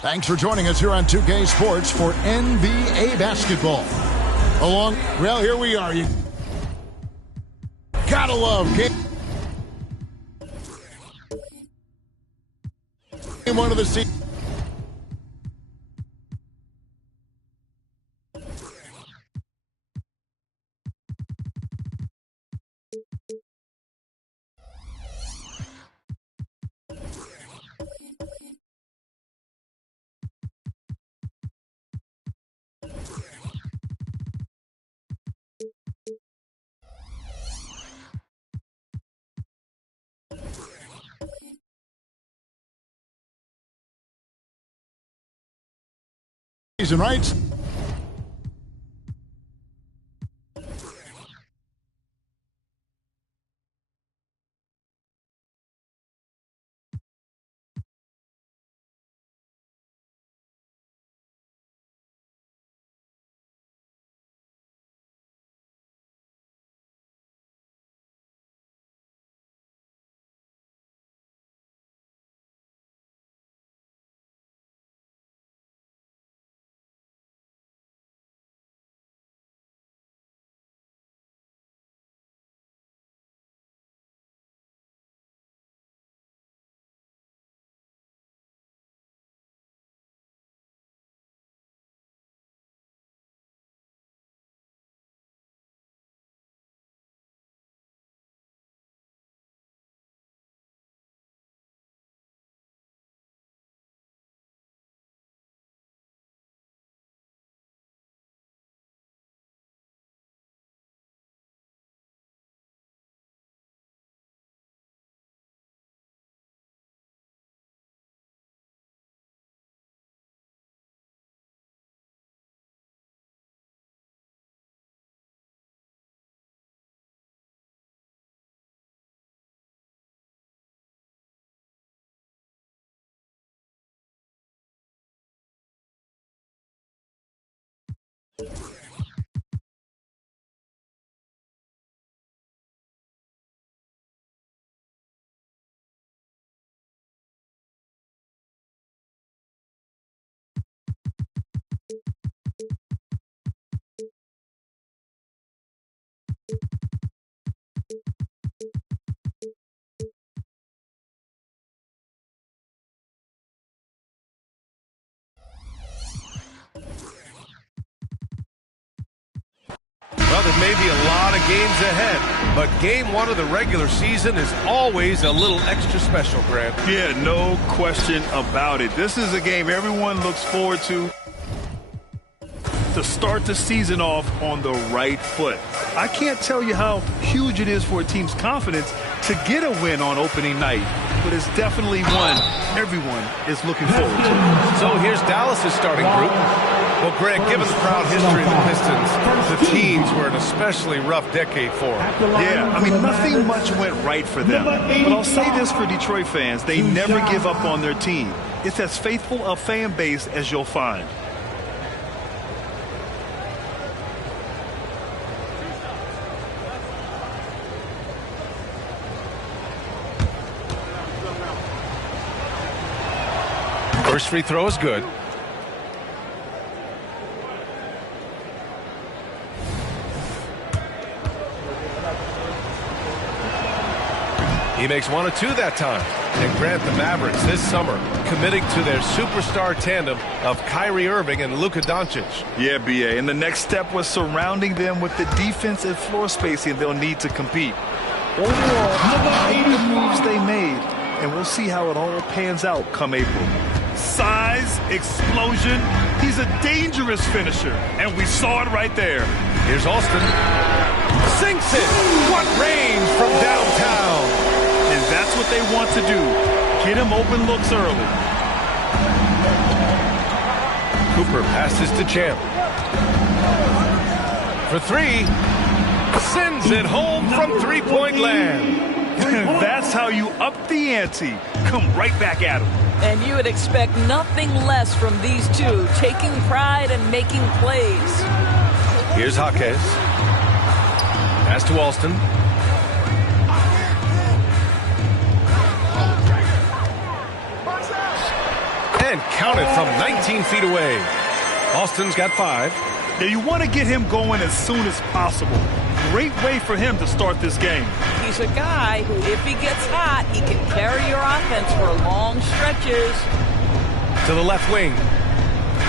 Thanks for joining us here on 2K Sports for NBA basketball. Well, here we are. You gotta love game one of the season. Season rights. Well, there may be a lot of games ahead, but game one of the regular season is always a little extra special, Grant. Yeah, no question about it. This is a game everyone looks forward to start the season off on the right foot. I can't tell you how huge it is for a team's confidence to get a win on opening night, but it's definitely one everyone is looking forward to. So here's Dallas' starting group. Well, Grant, given the proud history of the Pistons, the teams were an especially rough decade for them. Yeah, I mean, nothing much went right for them. But I'll say this for Detroit fans, they never give up on their team. It's as faithful a fan base as you'll find. First free throw is good. He makes 1 of 2 that time. And Grant, the Mavericks this summer committing to their superstar tandem of Kyrie Irving and Luka Doncic. Yeah, B.A. And the next step was surrounding them with the defense and floor spacing they'll need to compete. Overall, I like the moves they made, and we'll see how it all pans out come April. Size, explosion, he's a dangerous finisher, and we saw it right there. Here's Alston. Sinks it! What range from downtown! And that's what they want to do. Get him open looks early. Cooper passes to Champ. For 3. Sends it home from three-point land. That's how you up the ante. Come right back at him. And you would expect nothing less from these two, taking pride and making plays. Here's Jaquez. Pass to Alston. And counted from 19 feet away. Alston's got 5. Now you want to get him going as soon as possible. Great way for him to start this game. He's a guy who, if he gets hot, he can carry your offense for long stretches. To the left wing.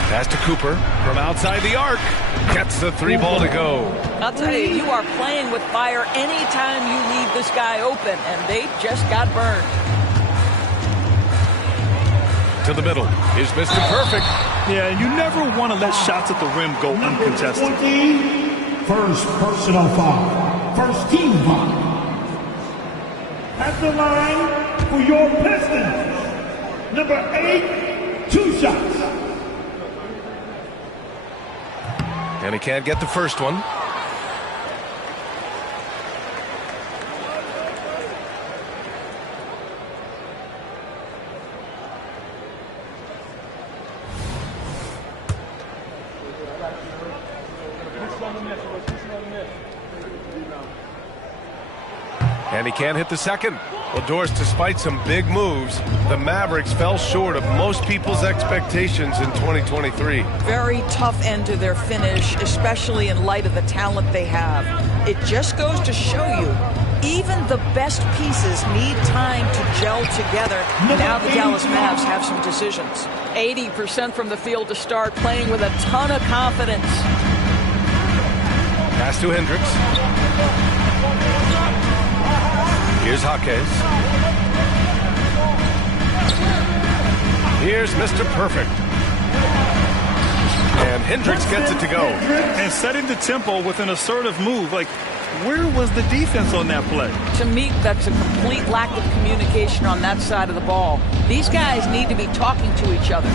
Pass to Cooper from outside the arc. Gets the 3 ball to go. I'll tell you, you are playing with fire anytime you leave this guy open, and they just got burned. To the middle. Here's Mr. Perfect. Yeah, you never want to let shots at the rim go uncontested. 20, first personal foul. First team foul. At the line for your Pistons. Number 8, 2 shots. And he can't get the first one. And he can't hit the second. Well, Doris, despite some big moves, the Mavericks fell short of most people's expectations in 2023. Very tough end to their finish, especially in light of the talent they have. It just goes to show you, even the best pieces need time to gel together. Now the Dallas Mavs have some decisions. 80% from the field to start, playing with a ton of confidence. Pass to Hendricks. Here's Jaquez. Here's Mr. Perfect. And Hendricks gets it to go. And setting the tempo with an assertive move. Like, where was the defense on that play? To me, that's a complete lack of communication on that side of the ball. These guys need to be talking to each other.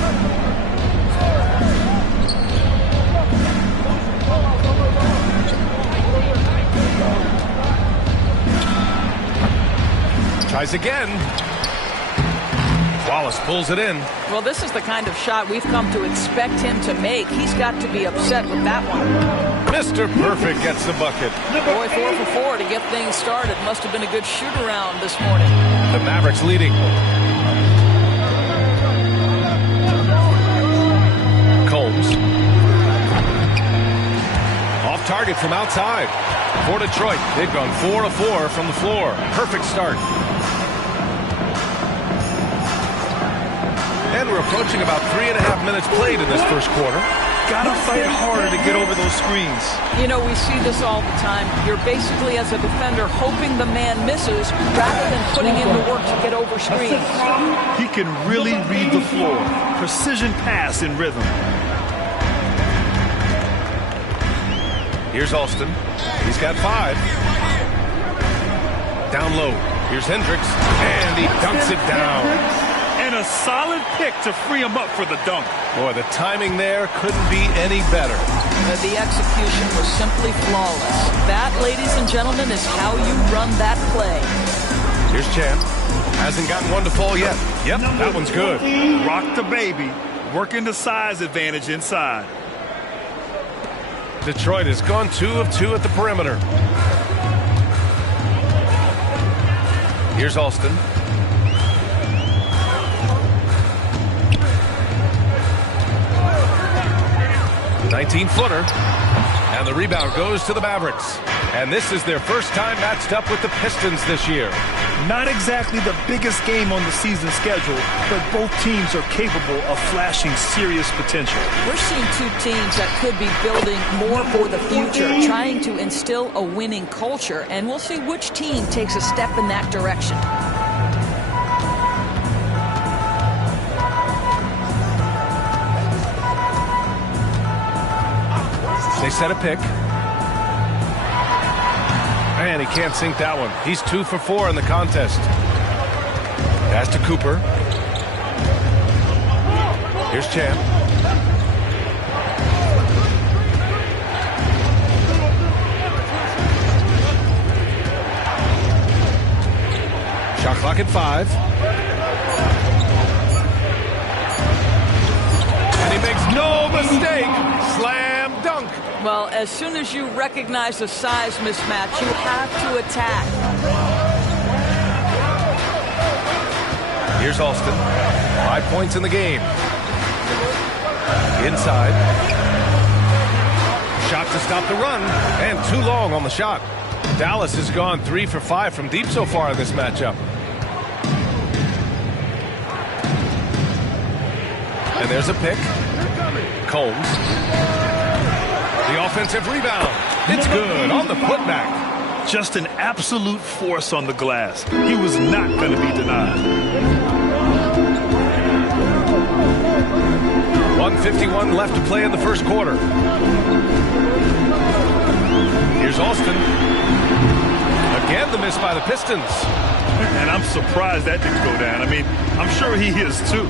Tries again. Wallace pulls it in. Well, this is the kind of shot we've come to expect him to make. He's got to be upset with that one. Mr. Perfect gets the bucket. Boy, 4 for 4 to get things started. Must have been a good shoot-around this morning. The Mavericks leading. Combs. Off target from outside. For Detroit, they've gone 4 of 4 from the floor. Perfect start. And we're approaching about 3.5 minutes played in this first quarter. Gotta fight harder to get over those screens. You know, we see this all the time. You're basically, as a defender, hoping the man misses rather than putting in the work to get over screens. He can really read the floor. Precision pass in rhythm. Here's Alston. He's got 5. Down low. Here's Hendricks. And he dunks it down. And a solid pick to free him up for the dunk. Boy, the timing there couldn't be any better. The execution was simply flawless. That, ladies and gentlemen, is how you run that play. Here's Champ. Hasn't gotten one to fall yet. Yep, that one's good. Rock the baby. Working the size advantage inside. Detroit has gone 2 of 2 at the perimeter. Here's Alston. 19-footer. And the rebound goes to the Mavericks. And this is their first time matched up with the Pistons this year. Not exactly the biggest game on the season schedule, but both teams are capable of flashing serious potential. We're seeing two teams that could be building more for the future, trying to instill a winning culture, and we'll see which team takes a step in that direction. They set a pick. And he can't sink that one. He's 2 for 4 in the contest. Pass to Cooper. Here's Champ. Shot clock at 5. And he makes no mistake. Slam dunk. Well, as soon as you recognize the size mismatch, you have to attack. Here's Alston. 5 points in the game. Inside. Shot to stop the run, and too long on the shot. Dallas has gone 3 for 5 from deep so far in this matchup. And there's a pick. Combs. The offensive rebound. It's good on the putback. Just an absolute force on the glass. He was not going to be denied. 1:51 left to play in the first quarter. Here's Alston. Again, the miss by the Pistons. And I'm surprised that didn't go down. I mean, I'm sure he is too.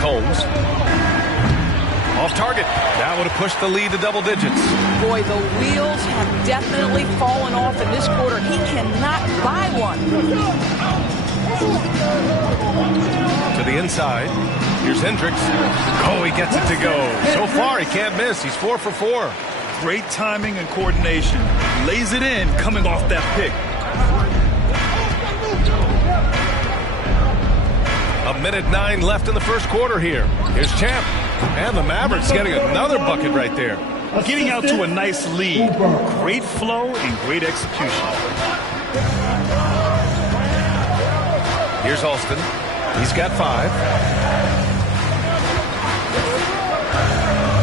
Combs. Off target. That would have pushed the lead to double digits. Boy, the wheels have definitely fallen off in this quarter. He cannot buy one. To the inside. Here's Hendricks. Oh, he gets it to go. So far, he can't miss. He's 4 for 4. Great timing and coordination. Lays it in coming off that pick. A minute 9 left in the first quarter here. Here's Champ. And the Mavericks getting another bucket right there. Getting out to a nice lead. Great flow and great execution. Here's Alston. He's got 5.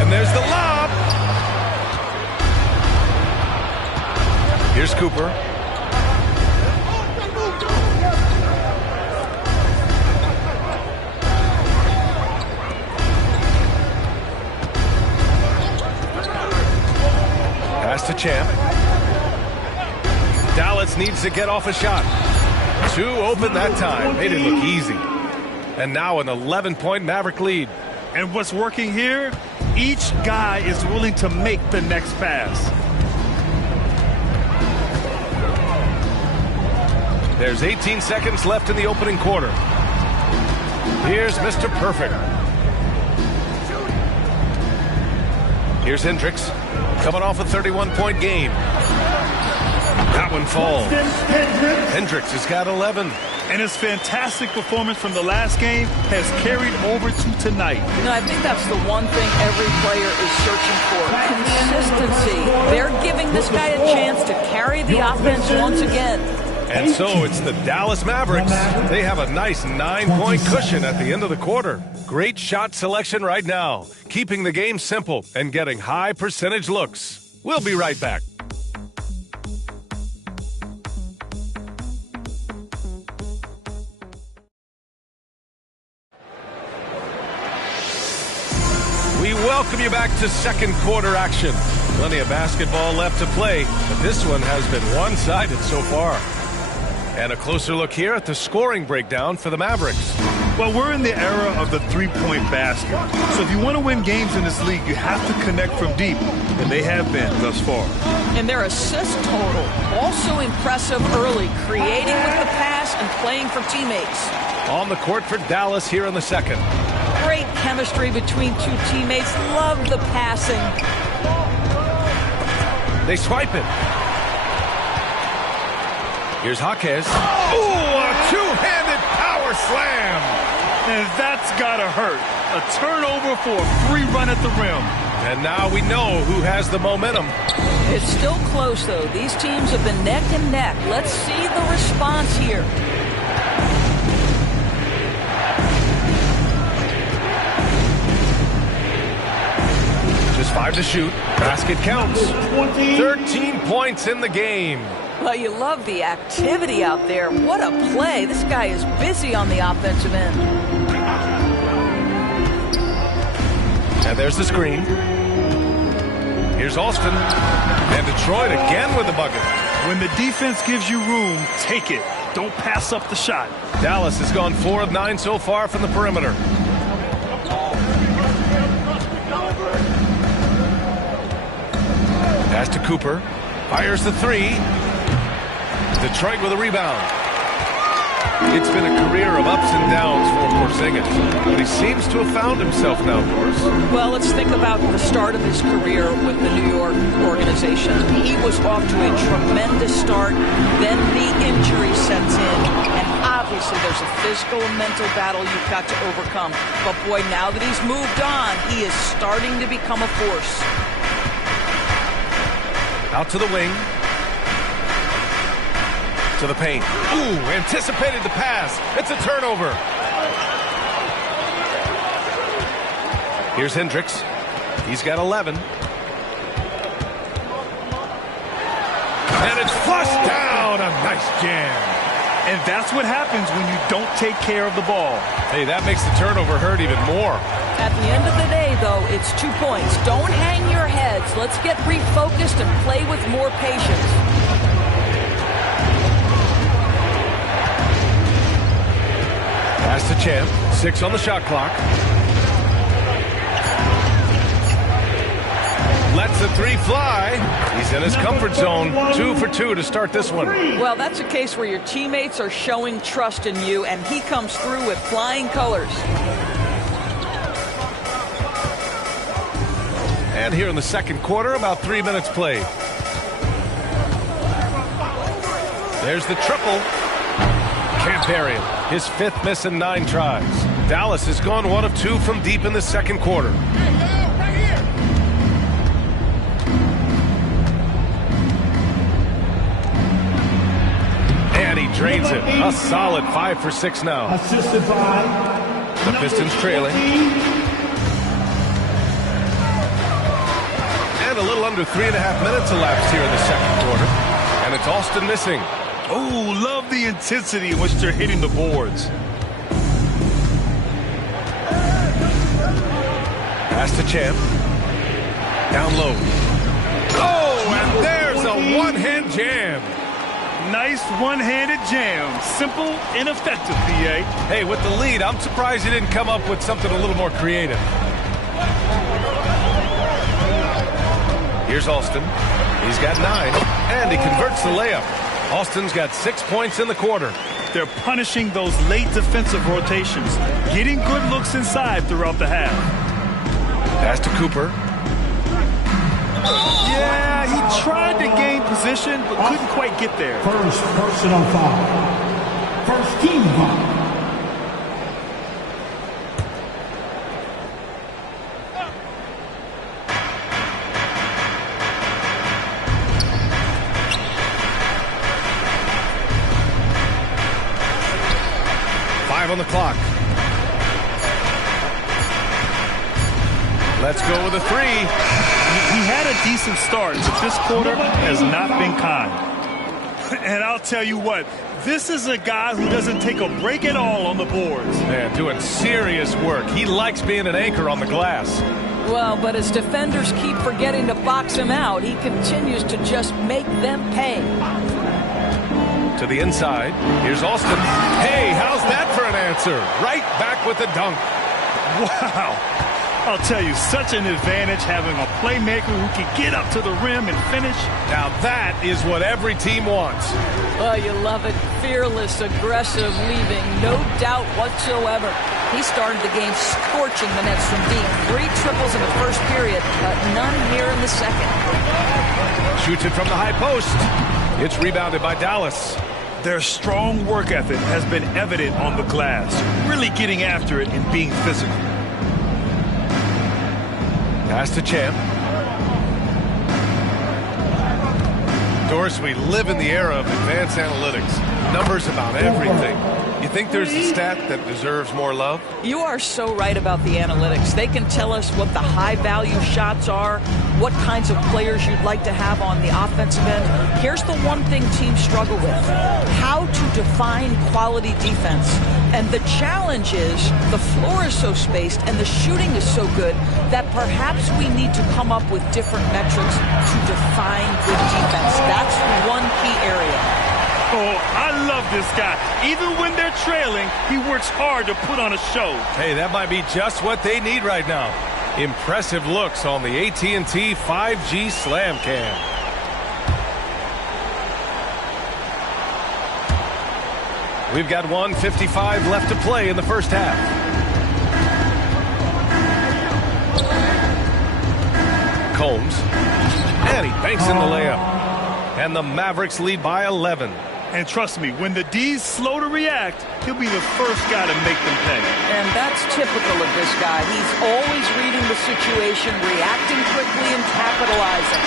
And there's the lob. Here's Cooper. Pass to Champ. Dallas needs to get off a shot. 2 open that time. Made it look easy. And now an 11-point Maverick lead. And what's working here? Each guy is willing to make the next pass. There's 18 seconds left in the opening quarter. Here's Mr. Perfect. Here's Hendricks. Coming off a 31-point game. That one falls. Hendricks has got 11. And his fantastic performance from the last game has carried over to tonight. You know, I think that's the one thing every player is searching for. Consistency. They're giving this guy a chance to carry the offense once again. And so it's the Dallas Mavericks. They have a nice 9-point cushion at the end of the quarter. Great shot selection right now, keeping the game simple and getting high percentage looks. We'll be right back. We welcome you back to second quarter action. Plenty of basketball left to play, but this one has been one-sided so far. And a closer look here at the scoring breakdown for the Mavericks. Well, we're in the era of the three-point basket. So if you want to win games in this league, you have to connect from deep, and they have been thus far. And their assist total, also impressive early, creating with the pass and playing for teammates. On the court for Dallas here in the second. Great chemistry between two teammates. Love the passing. They swipe it. Here's Jaquez. Ooh, a two-handed power slam. And that's gotta hurt. A turnover for a free run at the rim. And now we know who has the momentum. It's still close, though. These teams have been neck and neck. Let's see the response here. Just 5 to shoot. Basket counts. 13 points in the game. Well, you love the activity out there. What a play. This guy is busy on the offensive end. And there's the screen. Here's Alston. And Detroit again with the bucket. When the defense gives you room, take it. Don't pass up the shot. Dallas has gone 4 of 9 so far from the perimeter. Pass to Cooper. Fires the 3. Detroit with a rebound. It's been a career of ups and downs for Porzingis, but he seems to have found himself now, Doris. Well, let's think about the start of his career with the New York organization. He was off to a tremendous start. Then the injury sets in, and obviously there's a physical and mental battle you've got to overcome. But boy, now that he's moved on, he is starting to become a force. Out to the wing. To the paint. Ooh, anticipated the pass. It's a turnover. Here's Hendricks. He's got 11. And it's flushed down. A nice jam. And that's what happens when you don't take care of the ball. Hey, that makes the turnover hurt even more. At the end of the day, though, it's 2 points. Don't hang your heads. Let's get refocused and play with more patience. Pass to Champ. 6 on the shot clock. Lets the 3 fly. He's in his comfort zone. 2 for 2 to start this one. Well, that's a case where your teammates are showing trust in you, and he comes through with flying colors. And here in the second quarter, about 3 minutes played. There's the triple. Can't bury him. His 5th miss in 9 tries. Dallas has gone 1 of 2 from deep in the second quarter. And he drains it. A solid 5 for 6 now. Assisted by The Pistons trailing. And a little under 3.5 minutes elapsed here in the second quarter. And it's Alston missing. Oh, love the intensity in which they're hitting the boards. Pass to Champ. Down low. Oh, and there's a one-hand jam. Nice one-handed jam. Simple and effective, PA. Hey, with the lead, I'm surprised he didn't come up with something a little more creative. Here's Alston. He's got 9, and he converts the layup. Alston's got 6 points in the quarter. They're punishing those late defensive rotations, getting good looks inside throughout the half. Pass to Cooper. Yeah, he tried to gain position, but couldn't quite get there. first personal foul. First team foul. On the clock. Let's go with a 3. He had a decent start, but this quarter has not been kind. And I'll tell you what, this is a guy who doesn't take a break at all on the boards. Man, doing serious work. He likes being an anchor on the glass. Well, but as defenders keep forgetting to box him out, he continues to just make them pay. To the inside. Here's Alston. Hey, how's that for an answer? Right back with the dunk. Wow. I'll tell you, such an advantage having a playmaker who can get up to the rim and finish. Now that is what every team wants. Well, you love it. Fearless, aggressive, leaving no doubt whatsoever. He started the game scorching the Nets from deep. 3 triples in the first period, but none here in the second. Shoots it from the high post. It's rebounded by Dallas. Their strong work ethic has been evident on the glass, really getting after it and being physical. Pass to Champ. Doris, we live in the era of advanced analytics. Numbers about everything. You think there's a stat that deserves more love? You are so right about the analytics. They can tell us what the high-value shots are, what kinds of players you'd like to have on the offensive end. Here's the one thing teams struggle with: how to define quality defense. And the challenge is the floor is so spaced and the shooting is so good that perhaps we need to come up with different metrics to define good defense. That's one key area. Oh, I love this guy. Even when they're trailing, he works hard to put on a show. Hey, that might be just what they need right now. Impressive looks on the AT&T 5G Slam Cam. We've got 1:55 left to play in the first half. Combs. And he banks in the layup. And the Mavericks lead by 11. And trust me, when the D's slow to react, he'll be the first guy to make them pay. And that's typical of this guy. He's always reading the situation, reacting quickly, and capitalizing.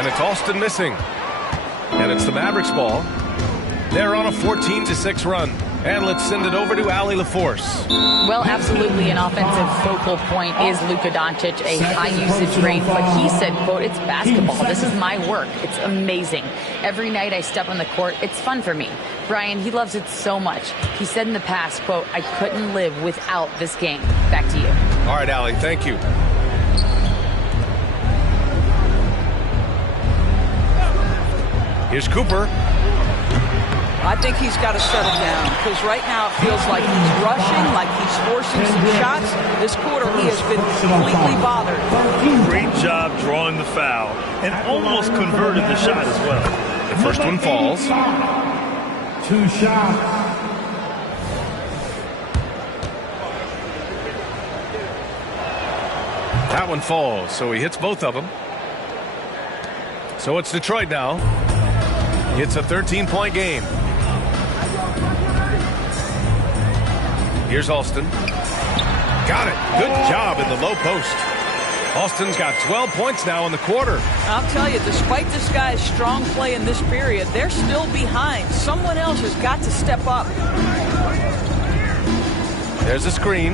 And it's Alston missing. And it's the Mavericks ball. They're on a 14-6 run. And let's send it over to Allie LaForce. Well, absolutely an offensive focal point is Luka Doncic, a high-usage rate. But he said, quote, "It's basketball. This is my work. It's amazing. Every night I step on the court, it's fun for me." Brian, he loves it so much. He said in the past, quote, "I couldn't live without this game." Back to you. All right, Allie, thank you. Here's Cooper. I think he's got to settle down because right now it feels like he's rushing, like he's forcing some shots. This quarter he has been completely bothered. Great job drawing the foul and almost converted the shot as well. The first one falls. 2 shots. That one falls, so he hits both of them. So it's Detroit now. It's a 13-point game. Here's Alston. Got it. Good job in the low post. Alston's got 12 points now in the quarter. I'll tell you, despite this guy's strong play in this period, they're still behind. Someone else has got to step up. There's a screen.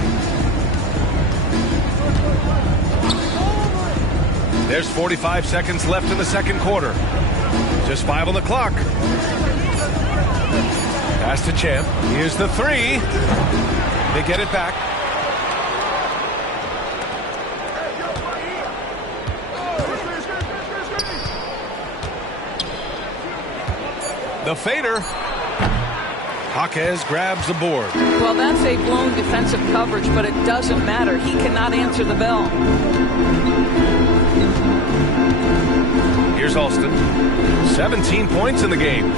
There's 45 seconds left in the second quarter. Just 5 on the clock. Pass to Champ. Here's the 3. They get it back. The fader. Jaquez grabs the board. Well, that's a blown defensive coverage, but it doesn't matter. He cannot answer the bell. Here's Alston. 17 points in the game.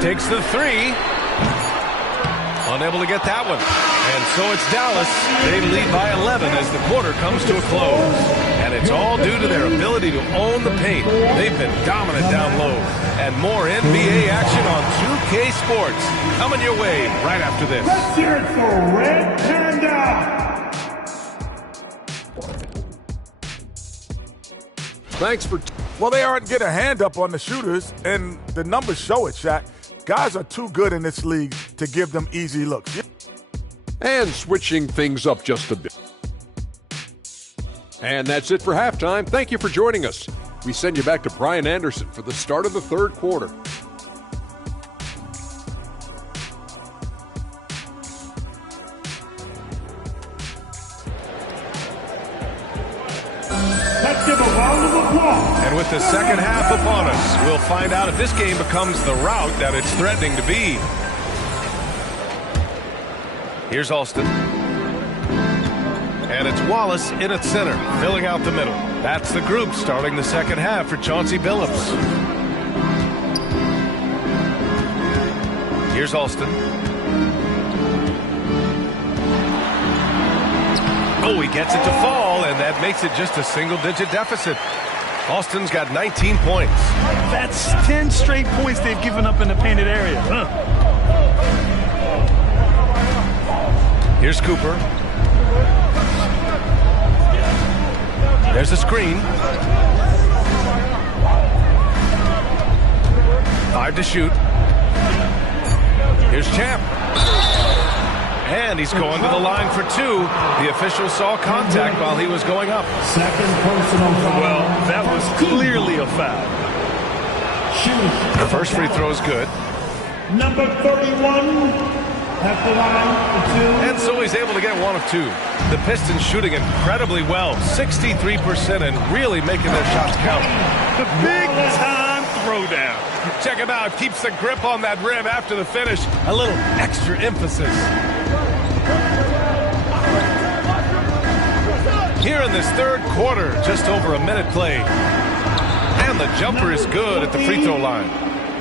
Takes the 3. Unable to get that one. And so it's Dallas. They lead by 11 as the quarter comes to a close. And it's all due to their ability to own the paint. They've been dominant down low. And more NBA action on 2K Sports coming your way right after this. Let's hear it for Red Panda. Thanks for... Well, they aren't getting a hand up on the shooters, and the numbers show it, Shaq. Guys are too good in this league to give them easy looks. And switching things up just a bit. And that's it for halftime. Thank you for joining us. We send you back to Brian Anderson for the start of the third quarter. Let's give a round of applause. And with the second half upon us, we'll find out if this game becomes the rout that it's threatening to be. Here's Alston. And it's Wallace in at center, filling out the middle. That's the group starting the second half for Chauncey Billups. Here's Alston. Oh, he gets it to fall, and that makes it just a single-digit deficit. Alston's got 19 points. That's 10 straight points they've given up in the painted area. Here's Cooper. There's a screen. 5 to shoot. Here's Champ. And he's going to the line for 2. The official saw contact while he was going up. Second personal foul. Well, that was clearly a foul. The first free throw is good. Number 31 at the line for 2. And so he's able to get 1 of 2. The Pistons shooting incredibly well, 63%, and really making their shots count. The big-time throwdown. Check him out. Keeps the grip on that rim after the finish. A little extra emphasis. Here in this third quarter, just over a minute played. And the jumper is good at the free throw line.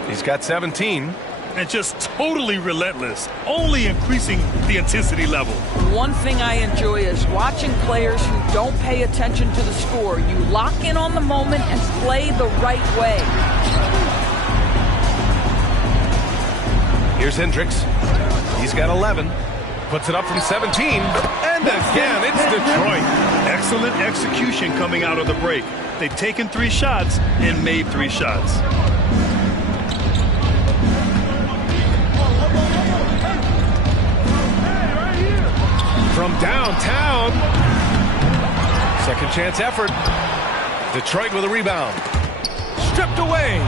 He's got 17. And just totally relentless, only increasing the intensity level. One thing I enjoy is watching players who don't pay attention to the score. You lock in on the moment and play the right way. Here's Hendricks. He's got 11. Puts it up from 17. And again, it's Detroit. Excellent execution coming out of the break. They've taken 3 shots and made 3 shots. From downtown. Second chance effort. Detroit with a rebound. Stripped away.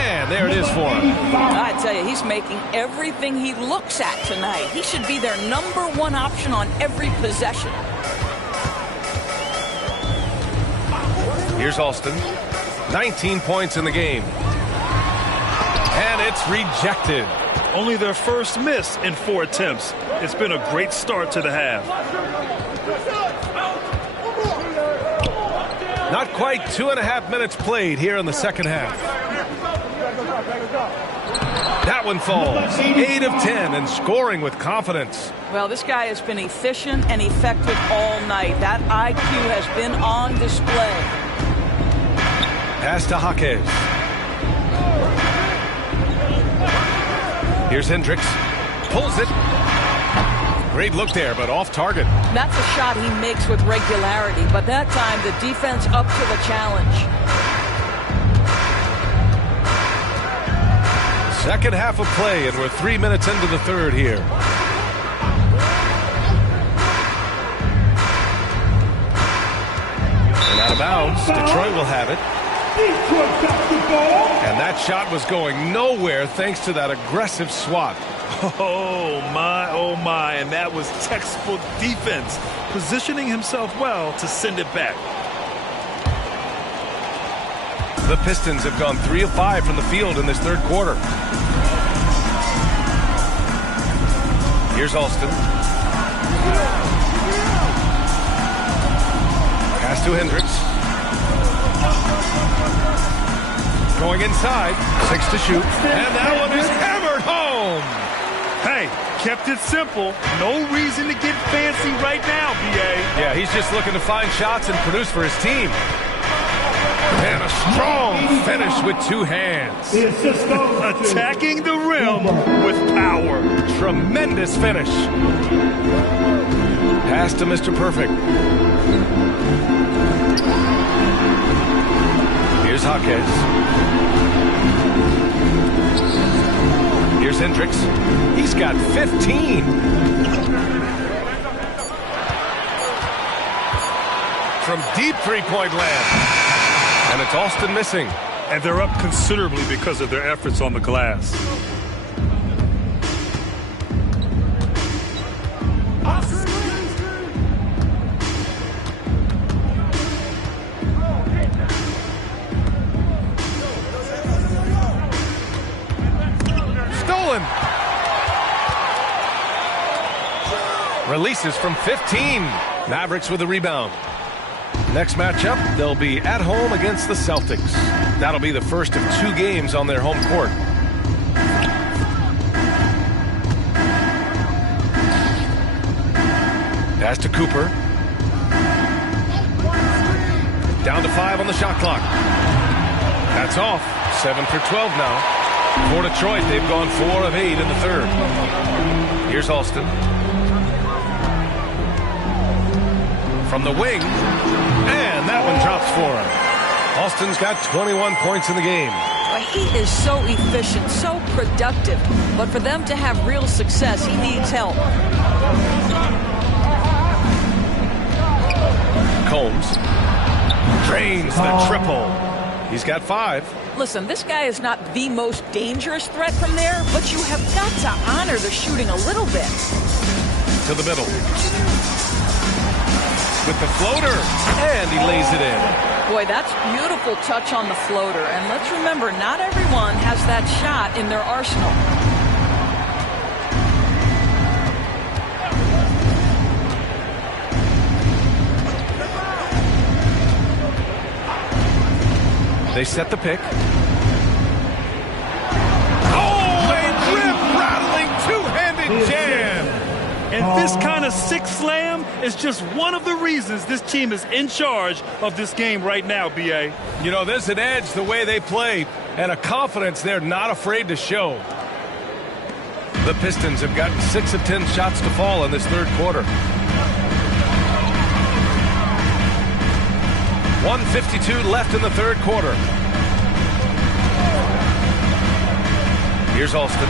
And there it is for him. I tell you, he's making everything he looks at tonight. He should be their #1 option on every possession. Here's Alston. 19 points in the game. And it's rejected. Only their first miss in 4 attempts. It's been a great start to the half. Not quite 2.5 minutes played here in the second half. That one falls. 8 of 10 and scoring with confidence. Well, this guy has been efficient and effective all night. That IQ has been on display. Pass to Jaquez. Here's Hendricks. Pulls it. Great look there, but off target. That's a shot he makes with regularity, but that time the defense up to the challenge. Second half of play, and we're 3 minutes into the third here. And out of bounds, Detroit will have it. And that shot was going nowhere thanks to that aggressive swat. Oh my, and that was textbook defense, positioning himself well to send it back. The Pistons have gone 3 of 5 from the field in this third quarter. Here's Alston. Pass to Hendricks. Going inside, 6 to shoot, and that one is hammered home. Hey, kept it simple. No reason to get fancy right now, B.A. Yeah, he's just looking to find shots and produce for his team. And a strong finish with 2 hands. Attacking the rim with power. Tremendous finish. Pass to Mr. Perfect. Here's Jaquez. Here's Hendricks. He's got 15. From deep three-point land. And it's Alston missing. And they're up considerably because of their efforts on the glass. Stolen. Releases from 15. Mavericks with the rebound. Next matchup, they'll be at home against the Celtics. That'll be the first of 2 games on their home court. Pass to Cooper. Down to 5 on the shot clock. That's off. 7 for 12 now. For Detroit, they've gone 4 of 8 in the third. Here's Alston. From the wing, and that one drops for him. Alston's got 21 points in the game. He is so efficient, so productive. But for them to have real success, he needs help. Combs drains the triple. He's got 5. Listen, this guy is not the most dangerous threat from there, but you have got to honor the shooting a little bit. To the middle. With the floater, and he lays it in. Boy, that's beautiful touch on the floater. And let's remember, not everyone has that shot in their arsenal. They set the pick. Oh, a rip-rattling two-handed jam. And this kind of sick slam is just one of the reasons this team is in charge of this game right now, B.A. You know, there's an edge the way they play and a confidence they're not afraid to show. The Pistons have gotten 6 of 10 shots to fall in this third quarter. 1:52 left in the third quarter. Here's Alston.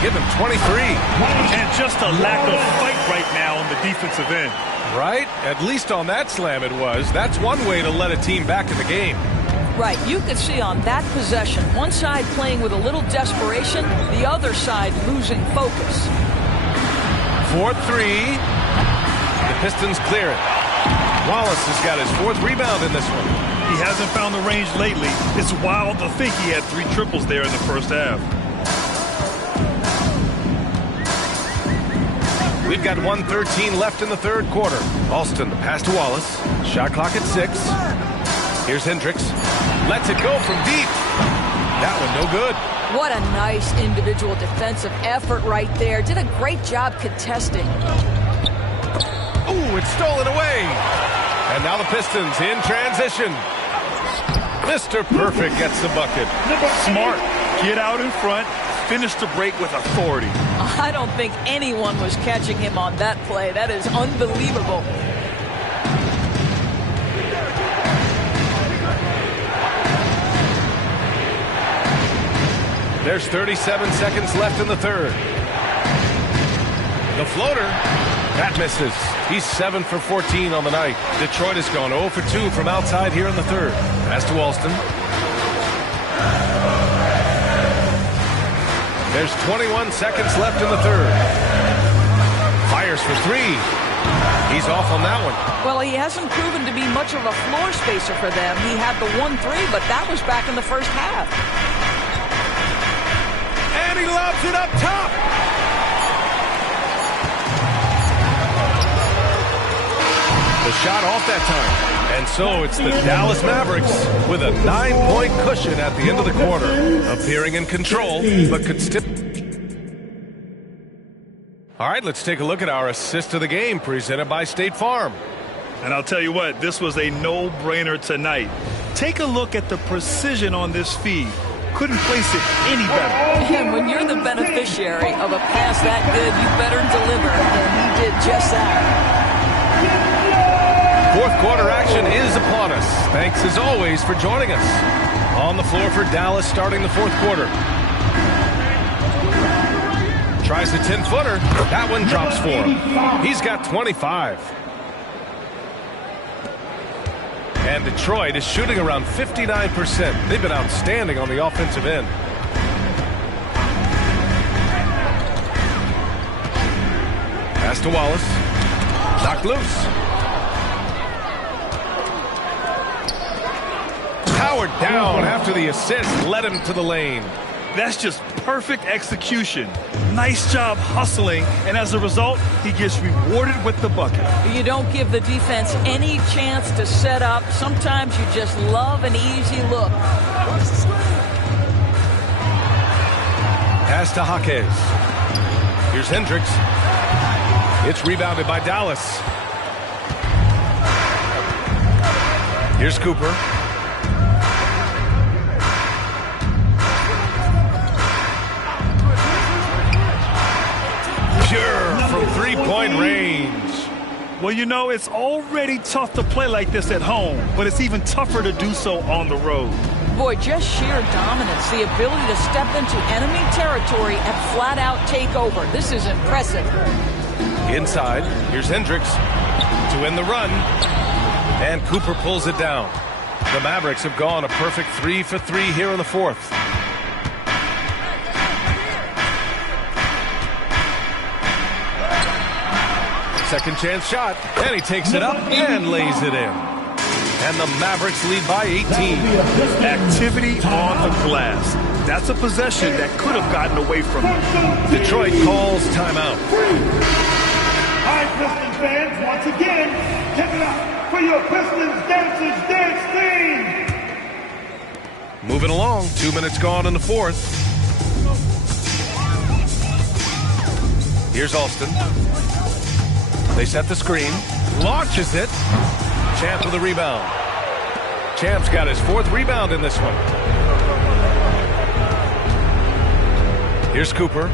Give him 23. And just a lack of fight right now on the defensive end. Right? At least on that slam it was. That's one way to let a team back in the game. Right. You could see on that possession, one side playing with a little desperation, the other side losing focus. 4-3. The Pistons clear it. Wallace has got his 4th rebound in this one. He hasn't found the range lately. It's wild to think he had 3 triples there in the first half. We've got 1:13 left in the third quarter. Alston, pass to Wallace. Shot clock at 6. Here's Hendricks. Lets it go from deep. That one no good. What a nice individual defensive effort right there. Did a great job contesting. Ooh, it's stolen away. And now the Pistons in transition. Mr. Perfect gets the bucket. Smart. Get out in front. Finish the break with authority. I don't think anyone was catching him on that play. That is unbelievable. There's 37 seconds left in the third. The floater. That misses. He's 7 for 14 on the night. Detroit has gone 0 for 2 from outside here in the third. Pass to Alston. There's 21 seconds left in the third. Fires for 3. He's off on that one. Well, he hasn't proven to be much of a floor spacer for them. He had the 1-3, but that was back in the first half. And he lobs it up top. The shot off that time. And so it's the Dallas Mavericks with a 9-point cushion at the end of the quarter. Appearing in control, but could still... All right, let's take a look at our assist of the game presented by State Farm. And I'll tell you what, this was a no-brainer tonight. Take a look at the precision on this feed. Couldn't place it any better. And when you're the beneficiary of a pass that good, you better deliver, and he did just that. Fourth quarter action is upon us. Thanks as always for joining us. On the floor for Dallas starting the fourth quarter. Tries a 10-footer. That one drops for him. He's got 25. And Detroit is shooting around 59%. They've been outstanding on the offensive end. Pass to Wallace. Knocked loose. Powered down after the assist led him to the lane. That's just perfect execution. Nice job hustling, and as a result, he gets rewarded with the bucket. You don't give the defense any chance to set up. Sometimes you just love an easy look. Pass to Jaquez. Here's Hendricks. It's rebounded by Dallas. Here's Cooper. Pure from three-point range. Well, you know, it's already tough to play like this at home, but it's even tougher to do so on the road. Boy, just sheer dominance, the ability to step into enemy territory and flat out take over. This is impressive. Inside, here's Hendricks to win the run, and Cooper pulls it down. The Mavericks have gone a perfect 3 for 3 here in the fourth. Second chance shot, and he takes it up and lays it in. And the Mavericks lead by 18. Activity on the glass. That's a possession that could have gotten away from him. Detroit calls timeout. All right, Pistons fans, once again, give it up for your Pistons Dancers Dance Team. Moving along, 2 minutes gone in the fourth. Here's Alston. They set the screen, launches it. Champ with a rebound. Champ's got his 4th rebound in this one. Here's Cooper.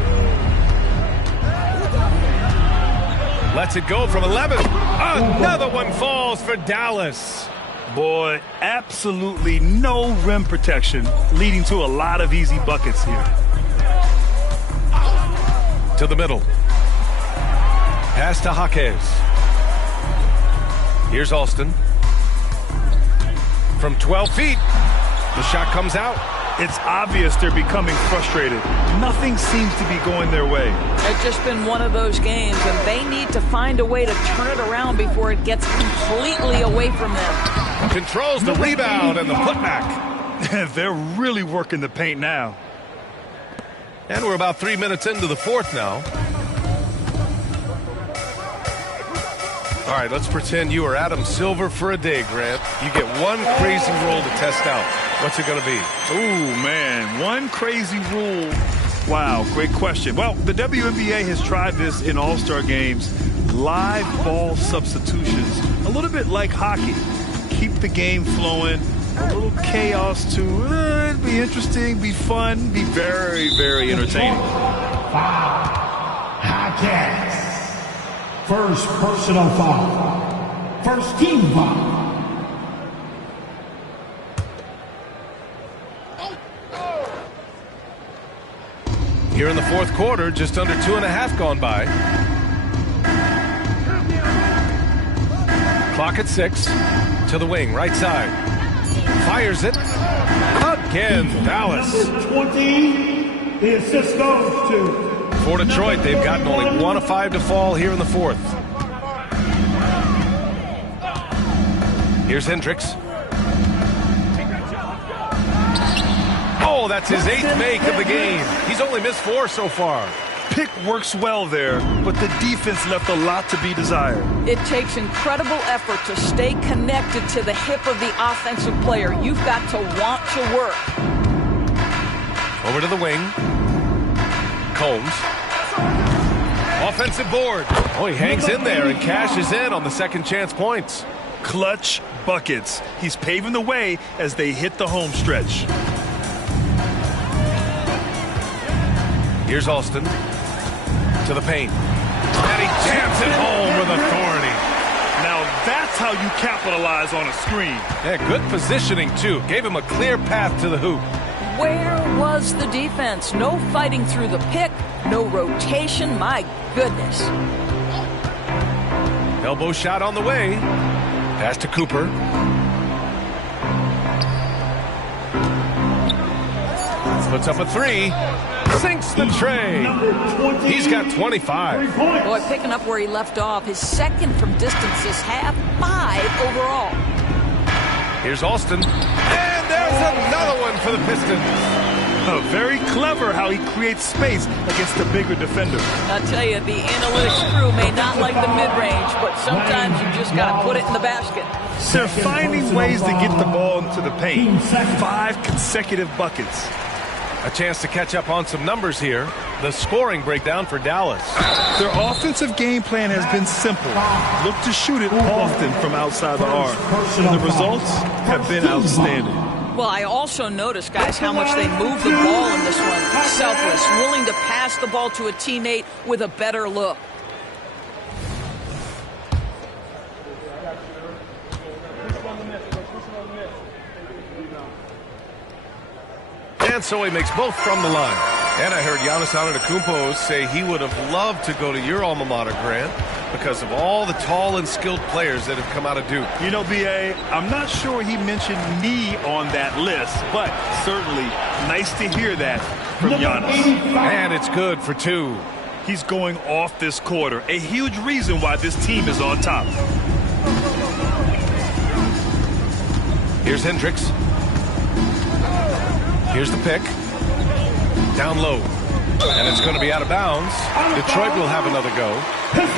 Lets it go from 11. Another one falls for Dallas. Boy, absolutely no rim protection, leading to a lot of easy buckets here. To the middle. Pass to Jaquez. Here's Alston. From 12 feet, the shot comes out. It's obvious they're becoming frustrated. Nothing seems to be going their way. It's just been one of those games, and they need to find a way to turn it around before it gets completely away from them. Controls the rebound and the putback. They're really working the paint now. And we're about 3 minutes into the fourth now. All right, let's pretend you are Adam Silver for a day, Grant. You get one crazy rule to test out. What's it going to be? Ooh, man, one crazy rule. Wow, great question. Well, the WNBA has tried this in All-Star games. Live ball substitutions. A little bit like hockey. Keep the game flowing. A little chaos too. It'd be interesting, be fun, be very, very entertaining. Foul. Jaquez. First personal foul. First team foul. Here in the fourth quarter, just under 2.5 gone by. Clock at 6. To the wing, right side. Fires it. Again, Dallas. 20. The assist goes to... For Detroit, they've gotten only 1 of 5 to fall here in the fourth. Here's Hendricks. Oh, that's his 8th make of the game. He's only missed 4 so far. Pick works well there, but the defense left a lot to be desired. It takes incredible effort to stay connected to the hip of the offensive player. You've got to want to work. Over to the wing. Combs. Offensive board. Oh, he hangs in there and cashes in on the second chance points. Clutch buckets. He's paving the way as they hit the home stretch. Here's Alston to the paint. And he jams it home with authority. Now that's how you capitalize on a screen. Yeah, good positioning, too. Gave him a clear path to the hoop. Where was the defense? No fighting through the pick, no rotation. My goodness. Elbow shot on the way. Pass to Cooper. Puts up a 3. Sinks the tray. He's got 25. Boy, picking up where he left off. His second from distance this half, 5 overall. Here's Alston. And there's another one for the Pistons. Very clever how he creates space against the bigger defender. I'll tell you, the analytics crew may not like the mid-range, but sometimes you just got to put it in the basket. They're finding ways to get the ball into the paint. 5 consecutive buckets. A chance to catch up on some numbers here. The scoring breakdown for Dallas. Their offensive game plan has been simple. Look to shoot it often from outside the arc. And the results have been outstanding. Well, I also noticed, guys, how much they move the ball in this one. Selfless, willing to pass the ball to a teammate with a better look. and so he makes both from the line. And I heard Giannis Antetokounmpo say he would have loved to go to your alma mater, Grant, because of all the tall and skilled players that have come out of Duke. You know, B.A., I'm not sure he mentioned me on that list, but certainly nice to hear that from Giannis. And it's good for 2. He's going off this quarter, a huge reason why this team is on top. Here's Hendricks. Here's the pick. Down low. And it's going to be out of bounds. Detroit will have another go.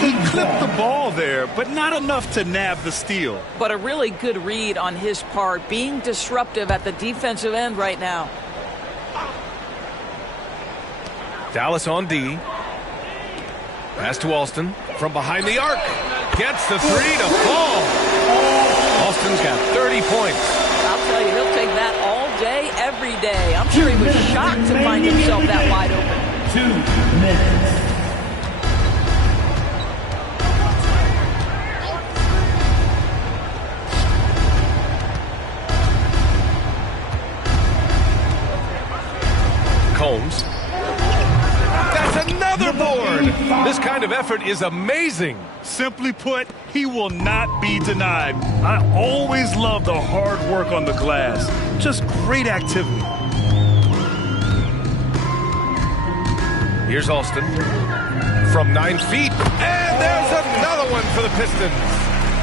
He clipped the ball there, but not enough to nab the steal. But a really good read on his part, being disruptive at the defensive end right now. Dallas on D. Pass to Alston from behind the arc. Gets the 3 to fall. Alston's got 30 points. I'll tell you, he'll take that all day, every day. I'm sure he was shocked to find himself that wide open. 2 minutes. Combs. That's another board. This kind of effort is amazing. Simply put, he will not be denied. I always love the hard work on the glass. Just great activity. Here's Alston from 9 feet. And there's another one for the Pistons.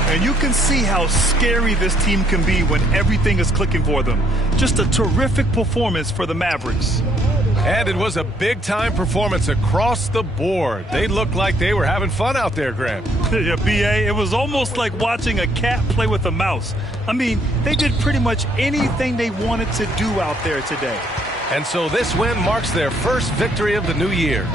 And you can see how scary this team can be when everything is clicking for them. Just a terrific performance for the Mavericks. And it was a big-time performance across the board. They looked like they were having fun out there, Grant. Yeah, B.A., it was almost like watching a cat play with a mouse. I mean, they did pretty much anything they wanted to do out there today. And so this win marks their first victory of the new year.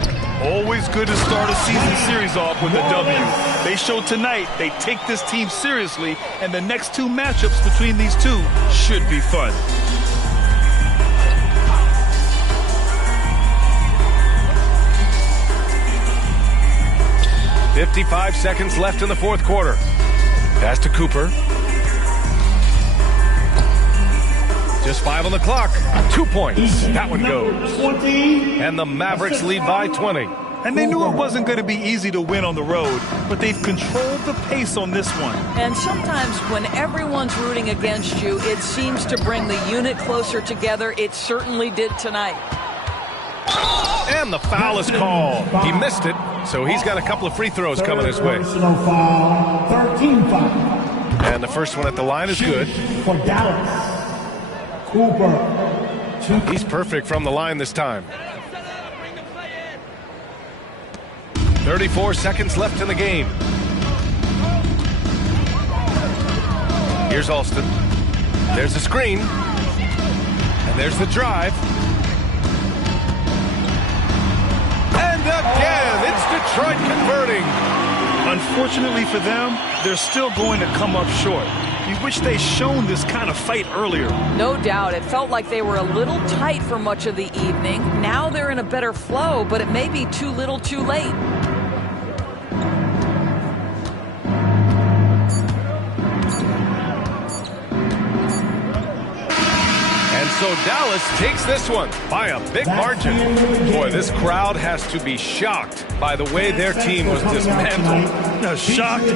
Always good to start a season series off with a W. They showed tonight they take this team seriously, and the next 2 matchups between these two should be fun. .55 seconds left in the 4th quarter. Pass to Cooper. Just 5 on the clock. 2 points. That one goes. And the Mavericks lead by 20. And they knew it wasn't going to be easy to win on the road, but they've controlled the pace on this one. And sometimes when everyone's rooting against you, it seems to bring the unit closer together. It certainly did tonight. And the foul is called. He missed it, so he's got a couple of free throws coming his way. Personal foul, 13 foul. And the first one at the line is good. For Dallas, Cooper. He's perfect from the line this time. 34 seconds left in the game. Here's Alston. There's the screen. And there's the drive. And again, it's Detroit converting. Unfortunately for them, they're still going to come up short. You wish they'd shown this kind of fight earlier. No doubt. It felt like they were a little tight for much of the evening. Now they're in a better flow, but it may be too little too late. So Dallas takes this one by a big margin. Boy, this crowd has to be shocked by the way their team was dismantled. Shocked